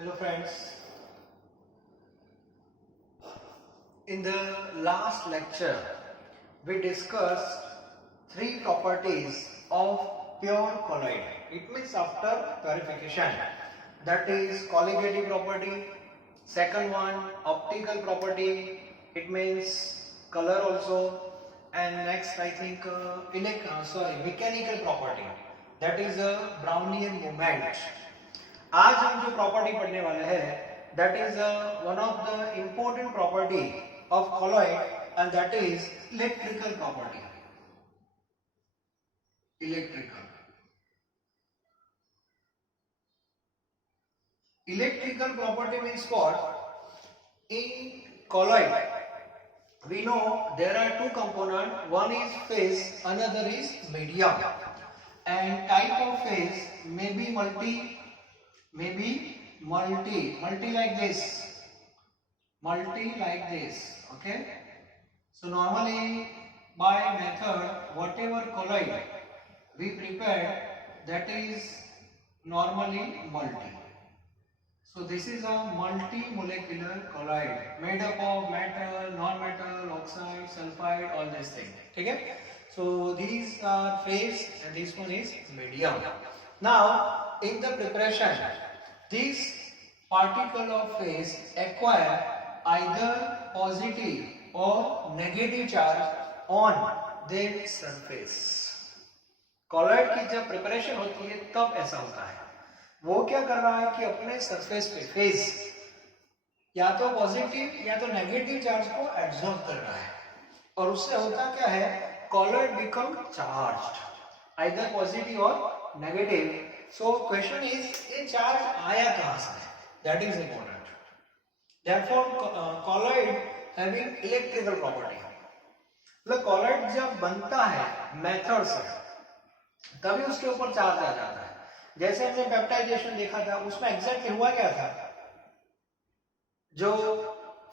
Hello friends, in the last lecture we discussed three properties of pure colloid. It means after purification, that is colligative property, second one optical property, it means color also, and next I think mechanical property, that is a Brownian moment. आज हम जो property पढ़ने वाले हैं that is one of the important property of colloid and that is electrical property. Electrical property means what? In colloid we know there are two components, one is phase, another is medium, and type of phase may be multi like this, okay. So normally by method whatever colloid we prepare, that is normally multi. So this is a multi-molecular colloid made up of metal, non-metal, oxide, sulfide, all these things. Okay? So these are phase and this one is medium. Now in the preparation, this particle of phase acquire either positive or negative charge on their surface. colloid की जब preparation होती है तब ऐसा होता है. वो क्या कर रहा है कि अपने सरफेस पे फेज या तो पॉजिटिव या तो नेगेटिव चार्ज को एब्जॉर्ब कर रहा है, और उससे होता क्या है, colloid become charged either positive और नेगेटिव. सो क्वेश्चन इज ये चार्ज आया कहां से, that is important. Therefore colloid having electrical property. मतलब colloid जब बनता है मेथड से तभी उसके ऊपर चार्ज आ जाता है. जैसे हमने पेप्टाइजेशन देखा था, उसमें एग्जैक्टली हुआ क्या था, जो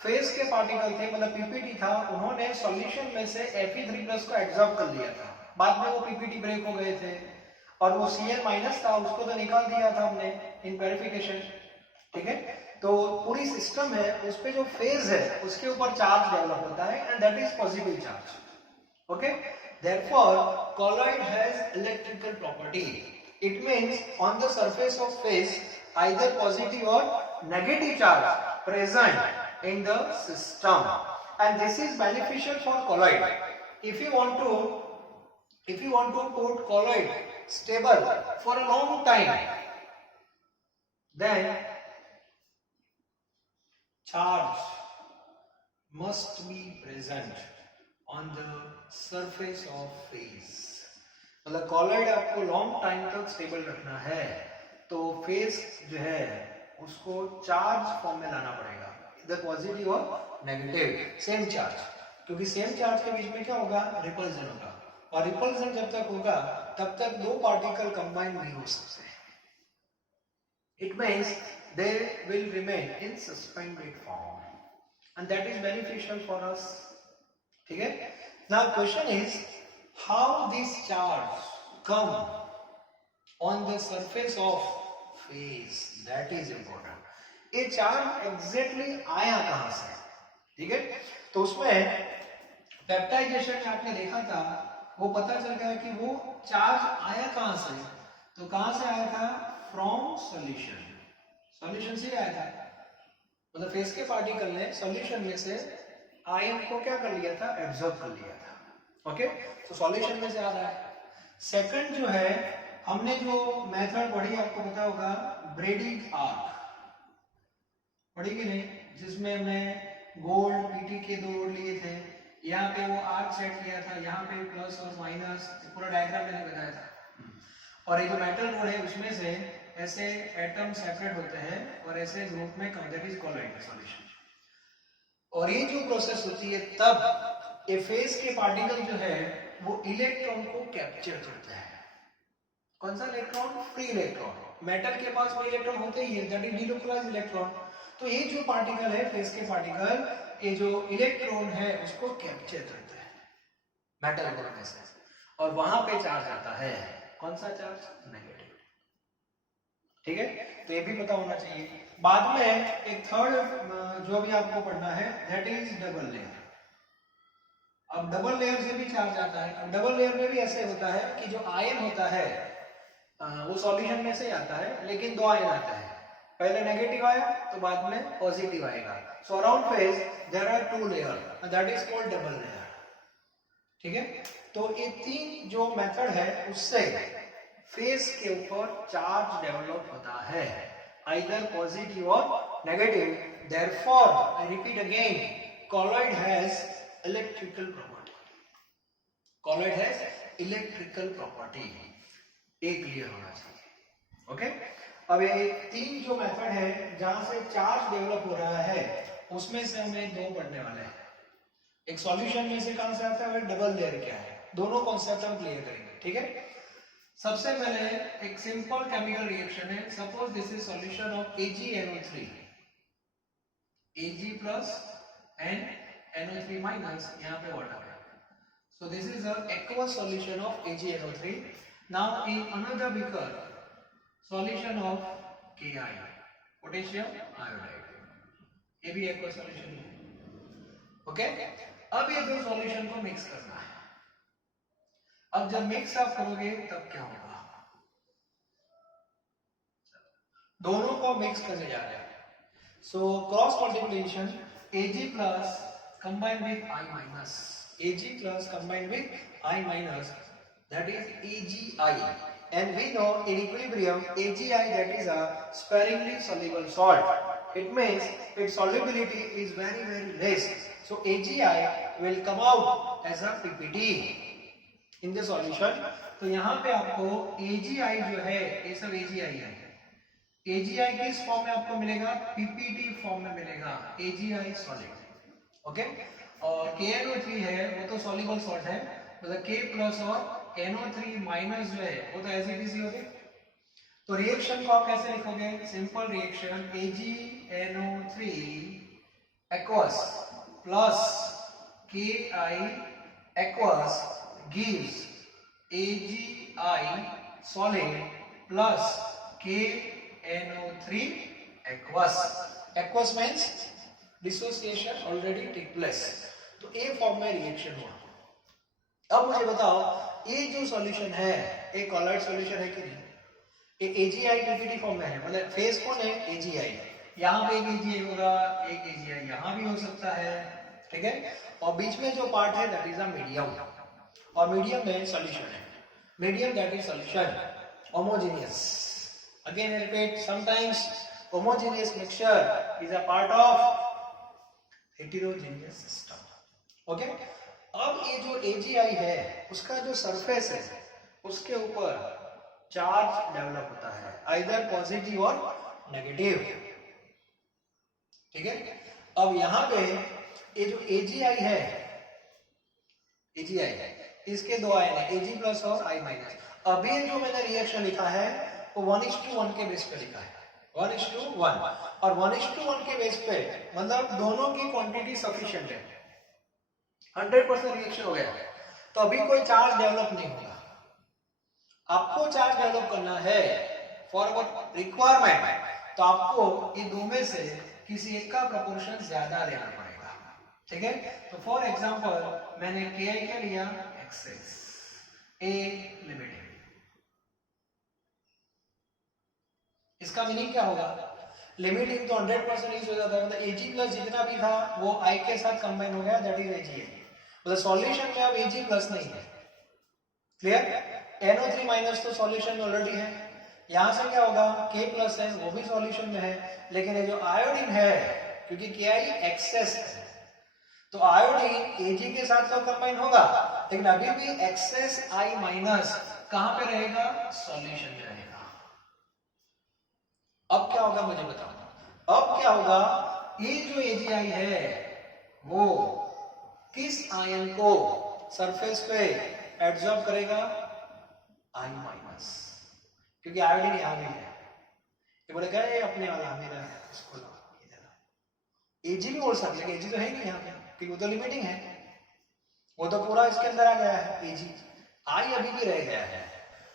फेस के पार्टिकल थे मतलब पीपीटी था, उन्होंने सॉल्यूशन में से Fe3+ को एब्जॉर्ब कर लिया था. बाद में वो पीपीटी ब्रेक हो गए थे और वो Cl- था, उसको तो निकाल दिया था हमने इन प्यूरिफिकेशन. ठीक है, तो पूरी सिस्टम है उस पे जो फेज है उसके ऊपर चार्ज डेवलप होता है and that is positive charge. Okay, therefore colloid has electrical property. It means on the surface of phase either positive or negative charge present in the system, and this is beneficial for colloid. If you want to put colloid stable for a long time, then charge must be present on the surface of phase. मतलब colloid आपको long time तक stable रखना है तो phase जो है उसको charge form में लाना पड़ेगा, इधर पॉजिटिव और नेगेटिव सेम चार्ज, क्योंकि सेम चार्ज के बीच में क्या होगा, रिपल्जन होगा, और रिपल्जन जब तक होगा तब तक दो पार्टिकल कंबाइन नहीं हो सकते. It means they will remain in suspended form and that is beneficial for us. ठीक है, now question is how this charge come on the surface of phase, that is important. ये charge exactly आया कहां से. ठीक है, तो उसमें पेप्टाइजेशन में आपने देखा था, वो पता चल गया कि वो चार्ज आया कहां से, तो कहां से आया था, फ्रॉम सॉल्यूशन से आया था. मतलब फेस के पार्टिकल ने सॉल्यूशन में से आयन को क्या कर लिया था, एब्जॉर्ब कर लिया था. ओके, तो सॉल्यूशन में से आ रहा है. सेकंड जो है, हमने जो मेथड पढ़ी आपको पता होगा, ब्रेडिंग आर्क पढ़ी कि नहीं, जिसमें हमने गोल्ड पीटी के दो रोड लिए थे, यहाँ पे वो आर्क सेट किया था, यहाँ पे प्लस और माइनस, पूरा डायग्राम मैंने बताया था. और ये जो मेटल रोड है उसमें से ऐसे एटम सेपरेट होते हैं और ऐसे ग्रुप में दैट इज कॉल्ड सॉल्यूशन. और ये जो प्रोसेस होती है तब ये फेस के पार्टिकल जो है वो इलेक्ट्रॉन को कैप्चर करता है. कौन सा इलेक्ट्रॉन, फ्री इलेक्ट्रॉन. मेटल के पास भी इलेक्ट्रॉन होते ही है, दैट इज डिलोकलाइज्ड इलेक्ट्रॉन. तो ये जो पार्टिकल है फेस के पार्टिकल, ये जो इलेक्ट्रॉन है उसको कैप्चर करता है मेटल में से, और वहां पे चार्ज आता है. कौन सा चार्ज, नेगेटिव. ठीक है, तो ये भी पता होना चाहिए. बाद में एक थर्ड जो भी आपको पढ़ना है दैट इज डबल लेयर। अब डबल लेयर से भी चार्ज आता है। अब डबल लेयर में भी ऐसे होता है कि जो आयन होता है वो सॉल्यूशन में से आता है, लेकिन दो आयन आता है, पहले नेगेटिव आया तो बाद में पॉजिटिव आएगा। So around phase there are two layer, that is called double layer. ठीक है, तो ये तीन जो मेथड है उससे फेस के ऊपर चार्ज डेवलप होता है, आइदर पॉजिटिव और negative. Therefore I repeat again, colloid has electrical property. Colloid has electrical property, एक क्लियर होना चाहिए। ओके, अब ये तीन जो मेथड है जहां से चार्ज डेवलप हो रहा है उसमें से हमें दो पढ़ने वाले हैं। एक सॉल्यूशन में से कहां से आता है, डबल लेयर क्या है, दोनों कॉन्सेप्ट हम क्लियर करेंगे। ठीक है, सबसे पहले एक सिंपल केमिकल रिएक्शन है। Suppose this is solution of AgNO3, Ag plus and NO3 minus, यहाँ पे वाटर है। So this is an aqueous solution of AgNO3. Now in another beaker, solution of Ki, potassium iodide. ये भी aqueous solution है। Okay, अब ये दो solution को मिक्स करना है। अब जब मिक्स आप करोगे तब क्या होगा, दोनों को मिक्स करने जा रहे हैं। So cross multiplication, Ag plus combined with I minus, Ag plus combined with I minus, that is AgI, and we know in equilibrium AgI, that is a sparingly soluble salt. It means its solubility is very less, so AgI will come out as a PPT in the solution. तो यहाँ पे आपको AgI जो है, ये सब AgI है। AgI किस फॉर्म में आपको मिलेगा, PPT फॉर्म में मिलेगा, AgI सॉलिड। ओके, और KNO3 है वो तो सॉल्युबल सॉल्ट है, मतलब K प्लस और NO3 माइनस जो है वो तो एसिडिटी हो गई। तो रिएक्शन को आप कैसे लिखोगे, simple reaction, AgNO3 aqueous plus KI aqueous gives AgI solid plus KNO3 aqueous. Aqueous means dissociation already take place, तो ए फॉर्म में रिएक्शन हुआ। अब मुझे बताओ ये जो सॉल्यूशन है एक कॉलॉइड सॉल्यूशन है कि नहीं, ये AgI PPT फॉर्म में है, मतलब फेस कौन है, AgI। यहाँ पे एक AgI होगा, एक AgI यहाँ भी हो सकता है। ठीक है, और बीच में जो पार्ट है दैट इज अ मीडियम, और मीडियम में सॉल्यूशन है, medium that is solution homogeneous. Again I repeat, sometimes homogeneous mixture is a part of heterogeneous system. Okay, अब ये जो AgI है उसका जो सरफेस है उसके ऊपर चार्ज डेवलप होता है, आइदर पॉजिटिव और नेगेटिव। ठीक है, अब यहाँ पे ये जो AgI है, AgI है, इसके दो आयन है, Ag प्लस और I माइनस। अभी जो मैंने रिएक्शन लिखा है वो 1:1 के बेस पे लिखा है, 1:1, और 1:1 के बेस पे मतलब दोनों की क्वांटिटी सफिशिएंट है, 100% रिएक्शन हो गया, तो अभी कोई चार्ज डेवलप नहीं होगा। आपको चार्ज डेवलप करना है फॉर व्हाट रिक्वायरमेंट, तो आपको ये दो में से किसी एक का प्रोपोर्शन ज्यादा लेना पड़ेगा। ठीक है, तो फॉर एग्जांपल मैंने Ki का लिया एक्सेस, A लिमिटेड। इसका मीनिंग क्या होगा, लिमिटिंग तो 100% यूज हो जाता है, मतलब Ag प्लस जितना भी था वो I के साथ कंबाइन हो गया, दैट इज AgI। मतलब सॉल्यूशन में अब Ag प्लस नहीं है, क्लियर। NO3 माइनस तो सॉल्यूशन में ऑलरेडी है, यहां से क्या होगा, K प्लस है वो भी सॉल्यूशन में है, लेकिन ये जो आयोडीन है क्योंकि Ki एक्सेस है तो आयोडीन Ag के साथ तो कंबाइन होगा, लेकिन अभी भी एक्सेस I माइनस कहां पे रहेगा, सॉल्यूशन में रहेगा। अब क्या होगा मुझे बताओ, अब क्या होगा, ये जो AgI है वो किस आयन को सरफेस पे एब्जॉर्ब करेगा, I माइनस, क्योंकि आयोडीन यहां भी है। ये बोलेगा ये अपने वाला मेरा है, इसको लो, Ag भी बोल सकते हैं, Ag तो है नहीं यहाँ पे क्योंकि वो तो लिमिटिंग है, वो तो पूरा इसके अंदर आ गया है Ag, I अभी भी रह गया है,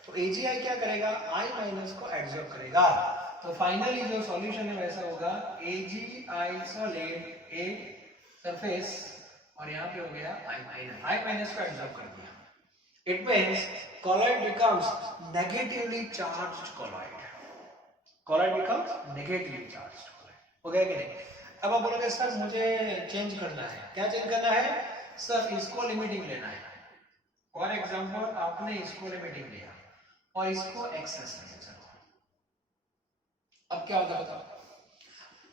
तो AgI क्या करेगा, I माइनस को एब्जॉर्ब करेगा, तो फाइनली जो सॉल्यूशन है वैसा होगा AgI सॉलिड ए सरफेस और यहाँ पे हो गया I माइनस को एब्जॉर्ब कर दिया. It means colloid becomes negatively charged colloid. Colloid becomes negatively charged colloid. हो गया कि नहीं? अब आप बोलोगे सर मुझे चेंज करना है. क्या चेंज करना है? सर इसको लिमिटिंग लेना है. फॉर एग्जाम्पल आपने इसको लिमिटिंग लिया और इसको एक्सेस लिया. चलो अब क्या होगा बताओ.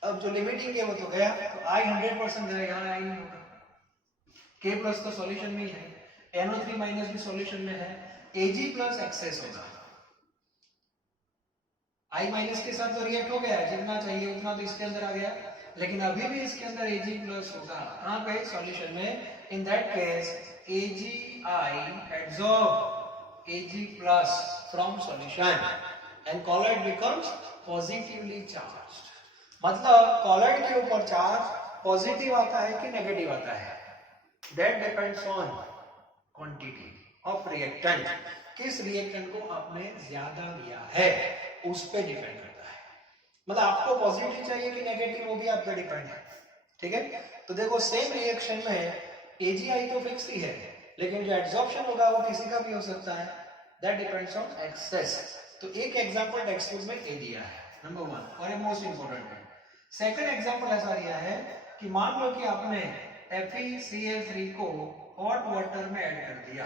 अब जो लिमिटिंग है वो तो गया, तो I 100% गया, यहाँ I नहीं होगा. K प्लस तो सॉल्यूशन में ही है, NO3 माइनस भी सॉल्यूशन में है, Ag प्लस एक्सेस होगा. I माइनस के साथ तो रिएक्ट हो गया, जितना चाहिए उतना तो इसके अंदर आ गया, लेकिन अभी भी इसके अंदर Ag प्लस होगा. कहाँ पे? सॉल्यूशन में. In that case AgI absorb Ag plus from solution and colloid becomes positively charged. मतलब colloid के ऊपर चार्ज पॉजिटिव आता है कि नेगेटिव आता है? That depends on quantity of reactant. किस रिएक्टेंट को आपने ज्यादा लिया है उस पे डिपेंड करता है. मतलब आपको पॉजिटिव चाहिए कि नेगेटिव, वो भी आप पे डिपेंड है. ठीक है. तो देखो सेम रिएक्शन में AgI तो फिक्स ही है, लेकिन जो एब्जॉर्प्शन होगा वो किसी का भी हो सकता है. That depends on excess. तो एक एग्जांपल टेक्स्ट बुक में ए दिया है, नंबर 1, और ये मोस्ट इंपोर्टेंट है. सेकंड एग्जांपल ऐसा दिया है कि मान लो कि आपने FeCl3 को हॉट वाटर में ऐड कर दिया,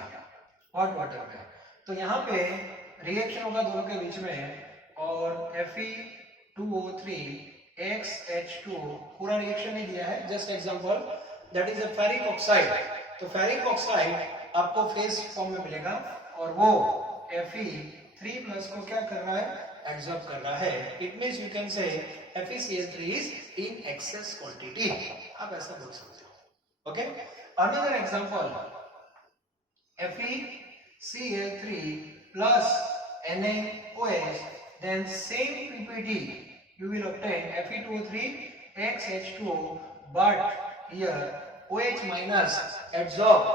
हॉट वाटर में, तो यहाँ पे रिएक्शन होगा दोनों के बीच में और Fe2O3 XH2O पूरा रिएक्शन ही दिया है, just example. That is a ferric oxide. तो फेरिक ऑक्साइड आपको फेस फॉर्म में मिलेगा और वो Fe3+ को क्या कर रहा है? एब्जॉर्ब कर रहा है. It means you can say FeCl3 is in axis quantity. आप ऐसा बोल सकते हो. Okay. Another example, FeCl3 plus NaOH, then same PPT you will obtain Fe2O3 XH2O, but here OH minus adsorb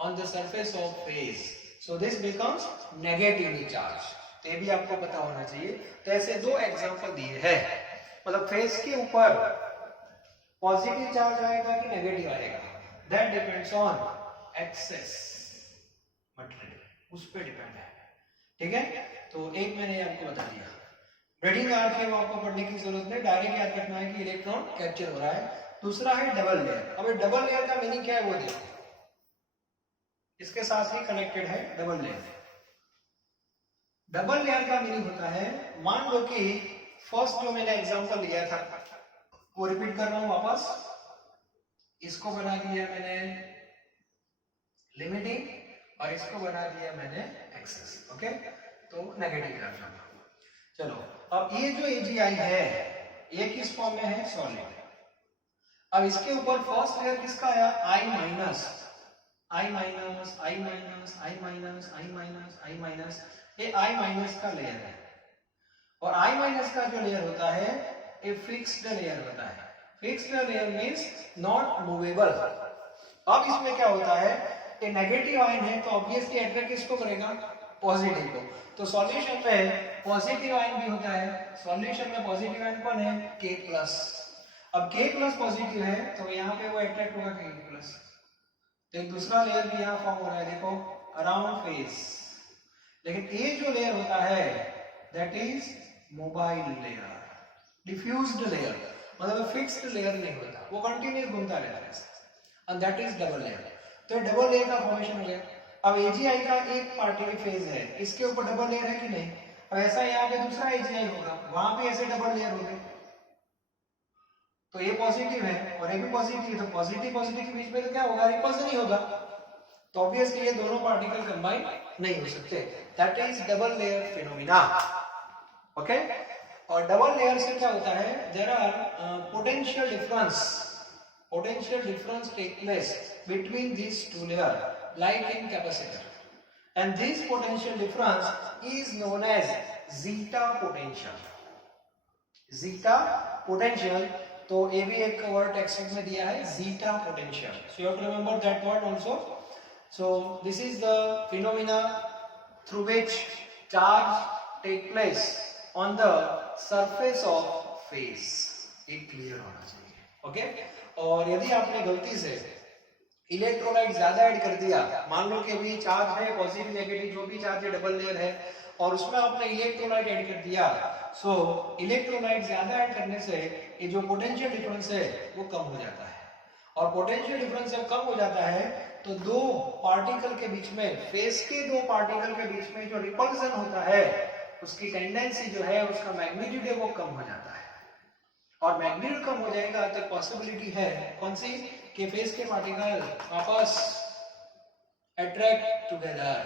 on the surface of phase, so this becomes negatively charged. तो ये भी आपको पता होना चाहिए. तो ऐसे दो एग्जांपल दिए हैं. मतलब फेस के ऊपर पॉजिटिव चार्ज आएगा कि नेगेटिव आएगा, that depends on excess material, उस पर डिपेंड है. ठीक है. तो एक मैंने आपको बता दिया. ब्रेडिंग आर्क है वो आपको पढ़ने की जरूरत नहीं, डायरेक्ट याद रखना है कि इलेक्ट्रॉन कैप्चर हो रहा है. दूसरा है डबल लेयर. अब डबल लेयर का मीनिंग क्या है वो देखो, इसके साथ ही कनेक्टेड है डबल लेयर. डबल लेयर का मीनिंग होता है, मान लो कि फर्स्ट जो मैंने एग्जांपल लिया था वो रिपीट कर रहा हूं वापस. इसको बना दिया मैंने लिमिटिंग और इसको बना दिया मैंने एक्सेस. ओके. तो नेगेटिव करना. चलो अब ये जो AgI है ये किस फॉर्म में है? सॉलिड. अब इसके ऊपर फर्स्ट लेयर किसका आया? I minus, I minus, I minus, I minus, I minus, I minus. ये I माइनस का लेयर है और I माइनस का जो लेयर होता है ये फिक्स्ड लेयर होता है. Fixed layer means not movable. अब इसमें क्या होता है, ये नेगेटिव आयन है तो ऑब्वियसली अट्रैक्ट किसको करेगा? पॉजिटिव को. तो सॉल्यूशन में पॉजिटिव आयन भी होता है. सॉल्यूशन में पॉजिटिव आयन कौन है? K+. अब K+ पॉजिटिव है तो यहाँ पे वो अट्रैक्ट होगा K+. तो एक दूसरा लेयर भी यहाँ फॉर्म हो रहा है, देखो, अराउंड फेस. लेकिन ये जो लेयर होता है that is mobile layer, diffused layer. मतलब फिक्स्ड लेयर नहीं होता, वो कंटिन्यूस घूमता रहता है, and that is double layer. तो डबल लेयर का फॉर्मेशन हो गया. अब AgI का एक पार्टिकल फेज है, इसके ऊपर डबल लेयर है कि नहीं? अब ऐसा यहाँ पे दूसरा AgI होगा, वहां पे ऐसे डबल लेयर होंगे. तो ये पॉजिटिव है और ये भी पॉजिटिव है, तो पॉजिटिव पॉजिटिव के बीच में तो क्या होगा? रिपल्सन ही होगा. तो ऑब्वियसली ये दोनों पार्टिकल कंबाइन नहीं हो सकते. That is double layer phenomena. Okay. और डबल लेयर से क्या होता है? There are potential difference take place between these two layers like in capacitor, and this potential difference is known as zeta potential. zeta potential, तो ये भी एक word text book में दिया है, zeta potential. So you have to remember that word also. So this is the phenomena through which charge take place on the surface of face. ये clear होना चाहिए, ओके। और यदि आपने गलती से इलेक्ट्रोलाइट ज्यादा ऐड कर दिया, मान लो कि अभी चार्ज है पॉजिटिव नेगेटिव जो भी चार्ज है डबल लेयर है, और उसमें आपने इलेक्ट्रोलाइट ऐड कर दिया, सो इलेक्ट्रोलाइट ज्यादा ऐड करने से ये जो पोटेंशियल डिफरेंस है वो कम हो जाता है। और पोटेंशियल डिफरेंस जब कम हो जाता है तो दो पार्टिकल के बीच में, फेस के दो पार्टिकल के बीच में जो रिपल्सन होता है उसकी टेंडेंसी जो है, उसका मैग्नीट्यूड है वो कम हो जाता है। और मैग्नीट्यूड कम हो जाएगा तो पॉसिबिलिटी है कौन सी, कि फेस के पार्टिकल वापस attract together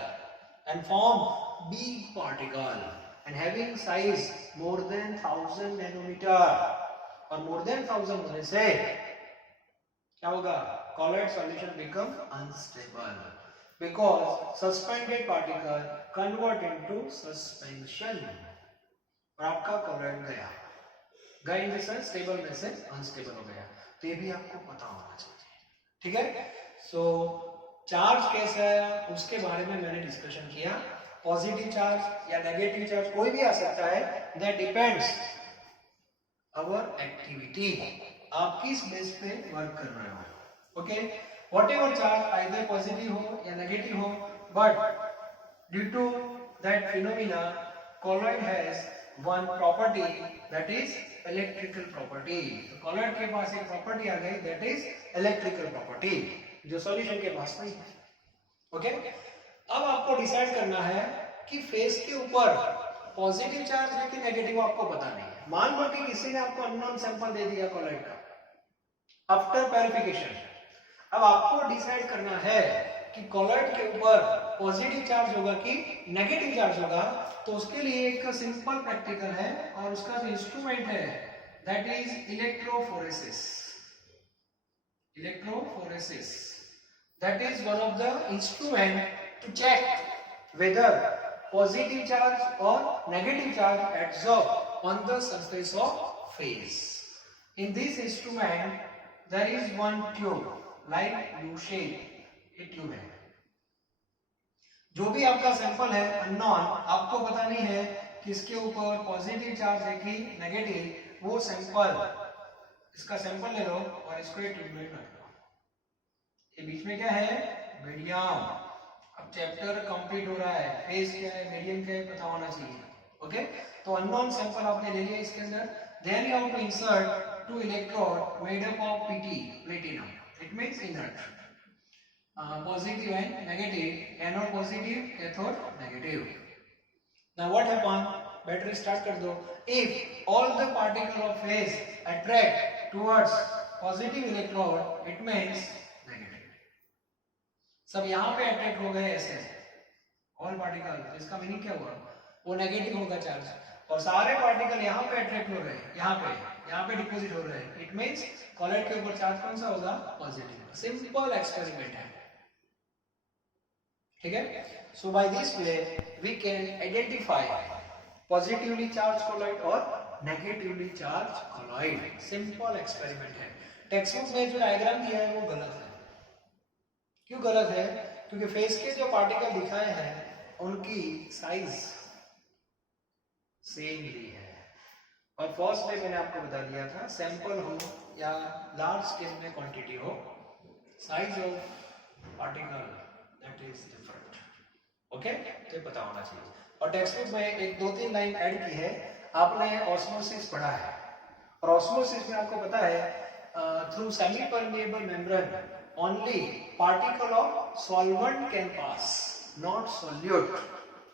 and form big particle and having size more than 1000 नैनोमीटर। और मोर देन 1000 होने से क्या होगा, colloid solution become unstable because suspended particle convert into suspension और आपका colloid गया इन द सेंस स्टेबल में से अनस्टेबल हो गया। तो ये भी आपको पता होना चाहिए, ठीक है। सो चार्ज कैसा है उसके बारे में मैंने डिस्कशन किया। पॉजिटिव चार्ज या नेगेटिव चार्ज कोई भी आ सकता है, दैट डिपेंड्स आवर एक्टिविटी, आप किस बेस पे वर्क कर रहे हो, okay. Whatever charge either positive हो या नेगेटिव हो, but due to that phenomena colloid has one property that is electrical property. तो colloid के पास एक प्रॉपर्टी आ गई दैट इज इलेक्ट्रिकल प्रॉपर्टी, जो सॉल्यूशन के पास नहीं है, ओके। अब आपको डिसाइड करना है कि फेस के ऊपर पॉजिटिव चार्ज है कि नेगेटिव, आपको पता नहीं है। मान लो कि किसी ने आपको अननोन सैंपल दे दिया colloid का आफ्टर प्यूरिफिकेशन, अब आपको डिसाइड करना है कि colloid के ऊपर पॉजिटिव चार्ज होगा कि नेगेटिव चार्ज होगा। तो उसके लिए एक सिंपल प्रैक्टिकल है और उसका जो इंस्ट्रूमेंट है that is electrophoresis. Electrophoresis that is one of the instrument to check whether positive charge or negative charge adsorb on the surface of face. In this instrument there is one tube like U shape, ये tube है। जो भी आपका sample है unknown, आपको पता नहीं है कि इसके ऊपर पॉजिटिव चार्ज है कि नेगेटिव, वो सैंपल, इसका सैंपल ले लो और इसको ये ट्यूब में रख दो। ये बीच में क्या है, मीडियम। अब चैप्टर कंप्लीट हो रहा है, फेस क्या है, मीडियम क्या है, पता होना चाहिए, ओके। तो अननोन सैंपल आपने ले लिया इसके अंदर, then you have to insert two electrode made up of PT, platinum, it means inert, positive and negative, anode positive, cathode negative. Now what happen, battery start कर दो। If all the particle of phase attract towards positive electrode, it means सब यहाँ पे attract हो गए ऐसे all particle, तो इसका मीनिंग क्या हुआ, वो नेगेटिव होगा चार्ज। और सारे पार्टिकल यहाँ पे अट्रैक्ट हो रहे हैं, यहाँ पे डिपॉजिट हो रहे हैं, इट मींस colloid के ऊपर चार्ज कौन सा होगा, पॉजिटिव। सिंपल एक्सपेरिमेंट है, ठीक है। So by this way we can identify positively charge colloid और negatively charge colloid। Simple experiment है। टेक्स्ट बुक में जो डायग्राम दिया है वो गलत है। क्यों गलत है, क्योंकि फेस के जो पार्टिकल दिखाए हैं उनकी साइज सेम ली है। और फर्स्ट डे मैंने आपको बता दिया था, सैंपल हो या लार्ज स्केल में क्वांटिटी हो, size of particle that is different, okay. तो ये पता होना चाहिए। और टेक्स्ट बुक में एक 2-3 लाइन ऐड की है, आपने ऑस्मोसिस पढ़ा है, और ऑस्मोसिस में आपको पता है through semi permeable membrane only particle of solvent can pass, not solute,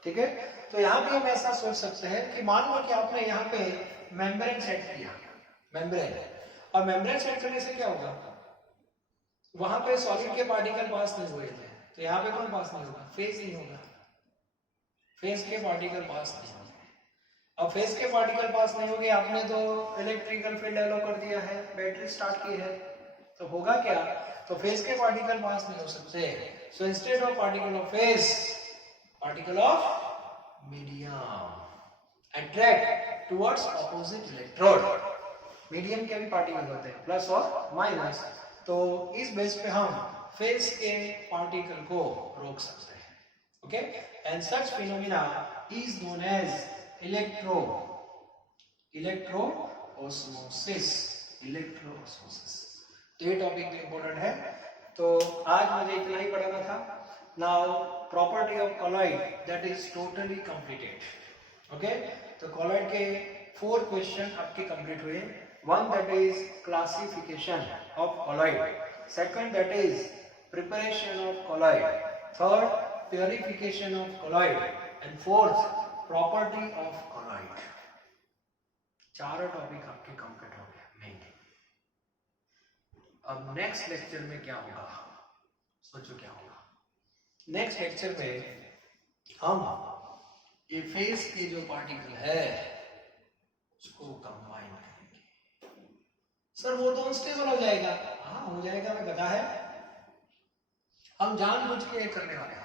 ठीक है। तो यहाँ भी हम ऐसा सोच सकते हैं कि मान लो कि आपने यहाँ पे मेम्ब्रेन सेट किया, मेम्ब्रेन, और मेम्ब्रेन सेट करने से क्या होगा, वहां पे सॉलिड के पार्टिकल पास नहीं हुए थे, तो यहाँ पे कौन पास नहीं होगा, फेस नहीं होगा, फेस के पार्टिकल पास नहीं होंगे। अब फेस के पार्टिकल पास नहीं होंगे, आपने तो इलेक्ट्रिकल फील्ड एलो कर दिया है, बैटरी स्टार्ट की है, तो होगा क्या, तो फेस के पार्टिकल पास नहीं हो सकते। So instead of particle of face, particle of medium attract towards opposite electrode. Medium के भी पार्टिकल होते हैं, प्लस और माइनस, तो इस बेस पे हम फेस के पार्टिकल को रोक सकते हैं, okay. And such phenomena is known as electro electroosmosis, electroosmosis. तो ये टॉपिक भी इंपॉर्टेंट है। तो आज मुझे इतना ही पढ़ाना था। Now property of colloid that is totally completed. Okay, तो कॉलॉइड के 4 क्वेश्चन आपके कंप्लीट हुए। One that is classification of colloid, second that is preparation of colloid, third purification of colloid and fourth property of colloid. चारों topic आपके complete हो गए main. अब next lecture में क्या होगा, सोचो क्या होगा। नेक्स्ट लेक्चर में हम ये फेस के जो पार्टिकल है उसको कंबाइन करेंगे। सर वो तो अनस्टेबल हो जाएगा। हाँ हो जाएगा, मैं पता है। हम जानबूझ के ये करने वाले हैं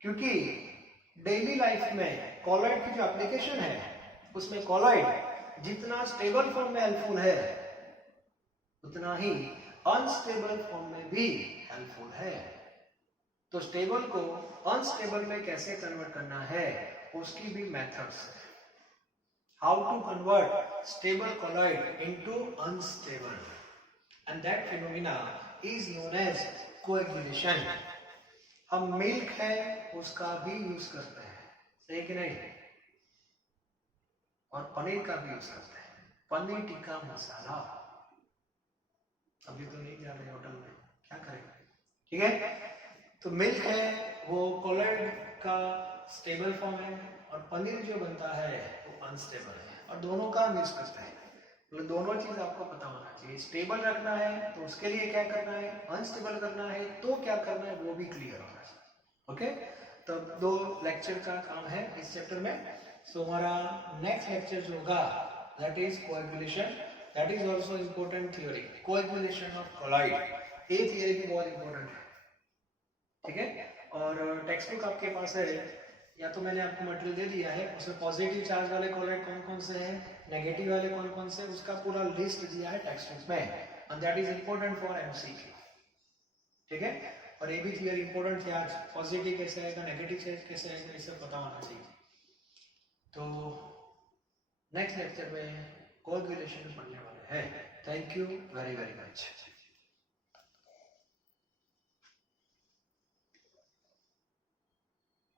क्योंकि डेली लाइफ में कॉलॉइड की जो एप्लीकेशन है उसमें कॉलॉइड जितना स्टेबल फॉर्म में हेल्पफुल है उतना ही अनस्टेबल फॉर्म में भी हेल्पफुल है। तो स्टेबल को अनस्टेबल में कैसे कन्वर्ट करना है उसकी भी मेथड्स है। How to convert stable colloid into unstable, and that phenomena is known as coagulation. हम मिल्क है उसका भी यूज करते हैं, सही कि नहीं, और पनीर का भी यूज करते हैं। पनीर टिक्का मसाला अभी तो नहीं जा रहे होटल में, क्या करें, ठीक है। तो मिल्क है वो कॉलॉइड का स्टेबल फॉर्म है और पनीर जो बनता है वो अनस्टेबल है, और दोनों का यूज करते हैं। तो दोनों चीज आपको पता होना चाहिए। स्टेबल रखना है तो उसके लिए क्या करना है, अनस्टेबल करना है तो क्या करना है, वो भी क्लियर होना चाहिए। ओके, तो 2 लेक्चर का काम है इस चैप्टर में। सो हमारा नेक्स्ट लेक्चर जो होगा that is coagulation, that is also important theory, coagulation of colloid. ये थियरी भी बहुत इंपॉर्टेंट है, ठीक है। और टेक्स्ट बुक आपके पास है, या तो मैंने आपको मटेरियल दे दिया है, उसमें पॉजिटिव चार्ज वाले कॉलॉइड कौन कौन से हैं, नेगेटिव वाले कौन कौन से, उसका पूरा लिस्ट दिया है टेक्स्ट बुक में, and that is important for MCQ, ठीक है। और ये भी थियरी इंपॉर्टेंट है आज, पॉजिटिव कैसे आएगा, नेगेटिव कैसे आएगा, ये सब पता होना चाहिए। तो नेक्स्ट लेक्चर में कोएगुलेशन पढ़ने वाले हैं। Thank you very very much.